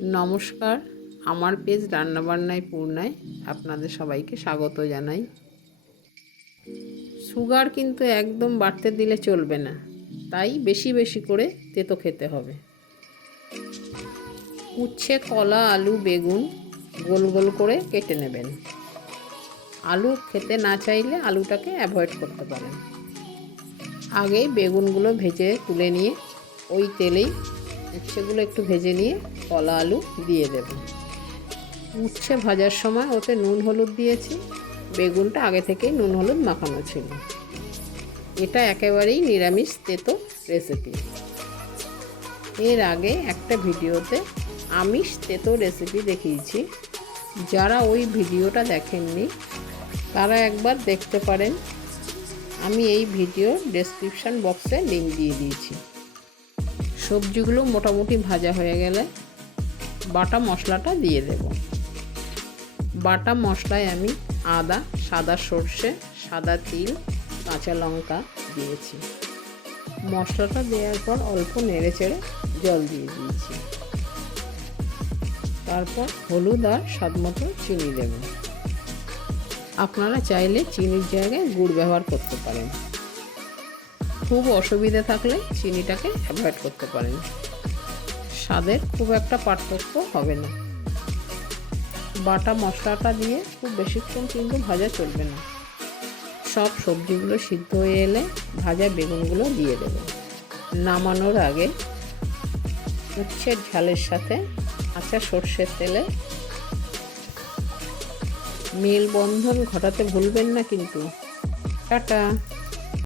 নমস্কার, আমার পেজ রান্নাবান্নায় পূর্ণায় আপনাদের সবাইকে স্বাগত জানাই। সুগার কিন্তু একদম বাড়তে দিলে চলবে না, তাই বেশি বেশি করে তেতো খেতে হবে। উচ্ছে, কলা, আলু, বেগুন গোল গোল করে কেটে নেবেন। আলু খেতে না চাইলে আলুটাকে অ্যাভয়েড করতে পারেন। আগেই বেগুনগুলো ভেজে তুলে নিয়ে ওই তেলেই উচ্ছেগুলো একটু ভেজে নিয়ে কলা আলু দিয়ে দেবেন। উচ্ছে ভাজার সময় ওতে নুন হলুদ দিয়েছি, বেগুনটা আগে থেকেই নুন হলুদ মাখানো ছিল। এটা একেবারেই নিরামিষ তেতো রেসিপি। এর আগে একটা ভিডিওতে আমিষ তেতো রেসিপি দেখিয়েছি, যারা ওই ভিডিওটা দেখেননি তারা একবার দেখতে পারেন। আমি এই ভিডিও ডেসক্রিপশান বক্সে লিঙ্ক দিয়ে দিয়েছি। সবজিগুলো মোটামুটি ভাজা হয়ে গেলে বাটা মশলাটা দিয়ে দেব। বাটা মশলায় আমি আদা, সাদা সর্ষে, সাদা তিল, কাঁচা লঙ্কা দিয়েছি। মশলাটা দেওয়ার পর অল্প নেড়ে চেড়ে জল দিয়ে দিয়েছি। তারপর হলুদ আর স্বাদমতো চিনি দেব। আপনারা চাইলে চিনির জায়গায় গুড় ব্যবহার করতে পারেন। খুব অসুবিধা থাকলে চিনিটাকে অ্যাভয়েড করতে পারেন। স্বাদের খুব একটা পার্থক্য হবে না। বাটা মশলাটা দিয়ে খুব বেশিক্ষণ কিন্তু ভাজা চলবে না। সব সবজিগুলো সিদ্ধ হয়ে এলে ভাজা বেগুনগুলো দিয়ে দেব। নামানোর আগে উচ্ছের ঝালের সাথে কাঁচা সর্ষের তেলে মেলবন্ধন ঘটাতে ভুলবেন না কিন্তু। টাটা।